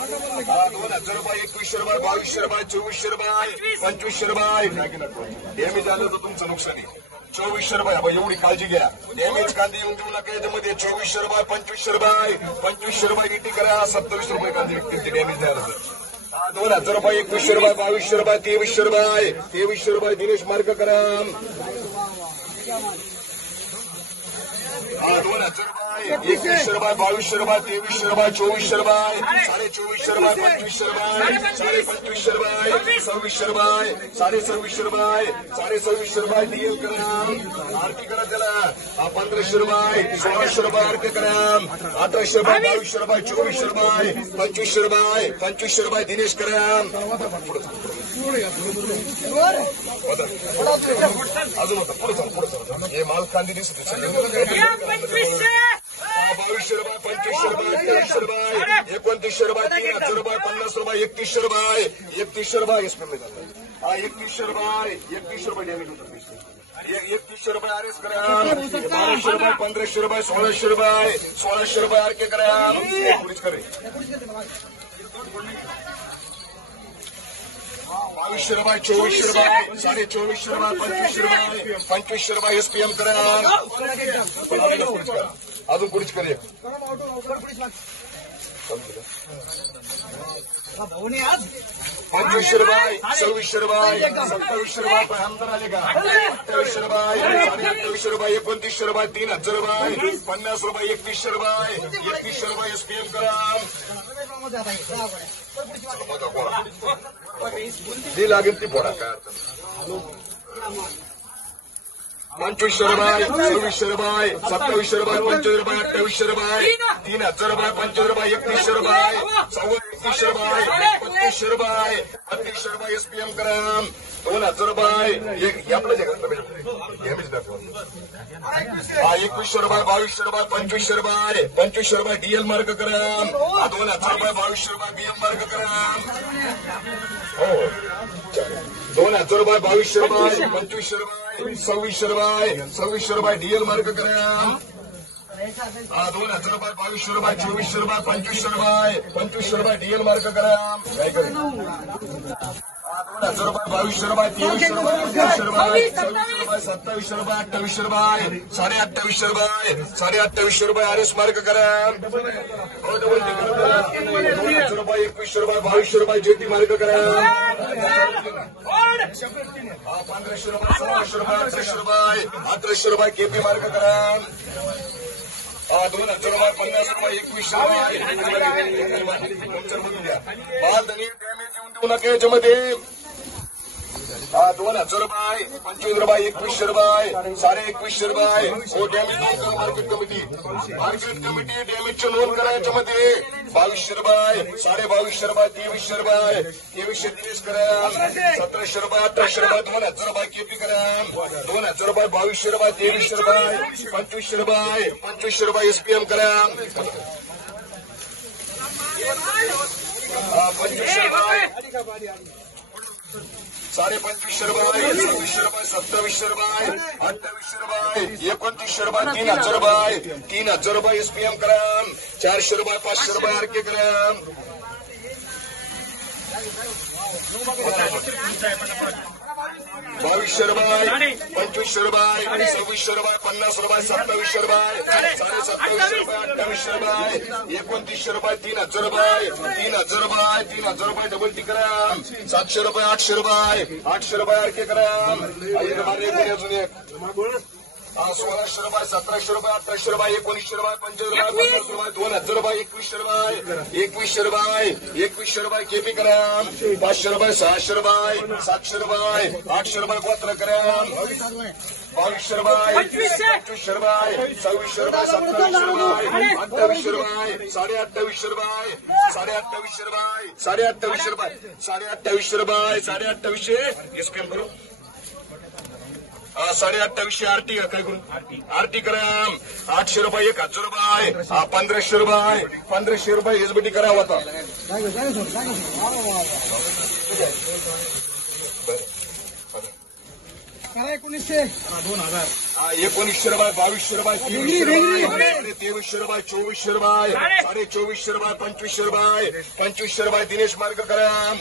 2000 रुपये, 2100 रुपये, 2200 रुपये, 2400 रुपये, 2500 रुपये. डॅमेज आलं तर तुमचं नुकसान आहे. 2400 रुपये. एवढी काळजी घ्या. डॅमेज कांदे येऊन देऊ नका याच्यामध्ये. 2400 रुपये, 2500 रुपये, 2500 रुपये गिट्टी करा. 27 रुपये कांदे विकतील डॅमेज द्यायला. 2000 रुपये, 2100 रुपये, 2200 रुपये, 2300 रुपये, 2300 रुपये. दिनेश मार्क करा. 2000 रुपये, 2100 रुपये, 2200 रुपये, 2300 रुपये, 2400 रुपये, 2450 रुपये, 2500 रुपये, 2550 रुपये, 2600 रुपये, 2650 रुपये, 2650 रुपये. डीएल करा. आरती करा त्याला. 1500 रुपये, 1600 रुपये आरती करा. 1800 रुपये, 2200 रुपये, 2400 रुपये, 2500 रुपये, 2500 रुपये. दिनेश करा. अजून होतं पुढे जाऊ. हे माल कांदी दिसत 2200 रुपये, 2500 रुपये, 2300 रुपये, 2900 रुपये, 3000 रुपये, 50 रुपये, 3100 रुपये, 3100 रुपये. 3100 रुपये, 3100 रुपये डॅमेज होतं. 3100 रुपये आरएस करा. 1200 रुपये, 1500 रुपये, 1600 रुपये, 1600 रुपये आरके करा. पुढीच करे. 2200 रुपये, 2400 रुपये, 2450 रुपये, 2500 रुपये, 2500 रुपये. एसपीएम करा. अजून कुठीच करे. 2500 रुपये, 2600 रुपये, 2700 रुपये. आमदार आले का. 2800 रुपये, 2800 रुपये, 2900 रुपये, 3000 रुपये, 50 रुपये, 3100 रुपये, 3100 रुपये. एसपीएम करा. जी लागेल ती फोडा. काय अर्थ. 2500 रुपये, 2600 रुपये, 2700 रुपये, 2500 रुपये, 2800 रुपये, 3000 रुपये, 2500 रुपये, 3100 रुपये, 3100 रुपये, 3200 रुपये, 3200 रुपये. एसपीएम करा. 2000 रुपये. आपल्या जगात 2100 रुपये, 2200 रुपये, 2500 रुपये, 2500 रुपये. डीएल मार्क करा. 2000 रुपये, 2200 रुपये. बीएम मार्क करा. 2000 रुपये, 2200 रुपये, 2500 रुपये, 2600 रुपये, 2600 रुपये. डीएल मार्क करा. 2000 रुपये, 2200 रुपये, 2400 रुपये, 2500 रुपये, 2500 रुपये. डीएल मार्क करा. काय करेल. 2000 रुपये, 2200 रुपये, 2300 रुपये, 2800 रुपये, 2700 रुपये, 2800 रुपये, 2850 रुपये, 2850 रुपये. आरएस मार्क करा. 2000 रुपये, 2100 रुपये, 2200 रुपये. जेटी मार्क करा. 1500 रुपये, 1600 रुपये, 1800 रुपये, 1800 रुपये. केपी मार्क करा. 2000 रुपये, 50 रुपये, 2100 रुपये. माल धनी डॅमेज येऊन देऊ नका याच्यामध्ये. 2000 रुपये, 25 रुपये, 2100 रुपये, 2150 रुपये. हो डॅमेज नोंद करा. मार्केट कमिटी डॅमेजची नोंद करा याच्यामध्ये. 2200 रुपये, 2250 रुपये, 2300 रुपये, 2300. दिनेश करा. 1700 रुपये, 1800 रुपये. 2000 रुपये. केपी करा. 2000 रुपये, 2200 रुपये, 2300 रुपये, 2500 रुपये, 2500 रुपये. एसपीएम करा. 2500 रुपये, 2550 रुपये, 2600 रुपये, 2700 रुपये, 2800 रुपये, 2900 रुपये, 3000 रुपये, 3000 रुपये. एसपीएम करा. 400 रुपये, 500 रुपये. आरके करा. 2200 रुपये, 2500 रुपये, 2600 रुपये, 50 रुपये, 2700 रुपये, 2700 रुपये, 2800 रुपये, 2900 रुपये, 3000 रुपये, 3000 रुपये, 3000 रुपये. डबल टी करा. 700 रुपये, 800 रुपये, 800 रुपये. आरके करा. अजून एक 1600 रुपये, 1700 रुपये, 1800 रुपये, 1900 रुपये, 25 रुपये, 50 रुपये, 2000 रुपये, 2100 रुपये, 2100 रुपये, 2100 रुपये. केपी करा. 500 रुपये, 600 रुपये, 700 रुपये, 800 रुपये. गोत्र करा. 2200 रुपये, 2500 रुपये, 2600 रुपये, 2700 रुपये, 2800 रुपये, 2850 रुपये, 2850 रुपये, 2850 रुपये, 2850 रुपये, 2850. एसपीएम करू. 2850. आरटी काय करू. आरटी करा. 800 रुपये, 1000 रुपये, 1500 रुपये, 1500 रुपये. एसबीटी करा. होता 2000 1900 1900 रुपये 2200 रुपये 2300 रुपये 2400 रुपये 2400 रुपये 2500 रुपये 2500 रुपये दिनेश मार्गकरम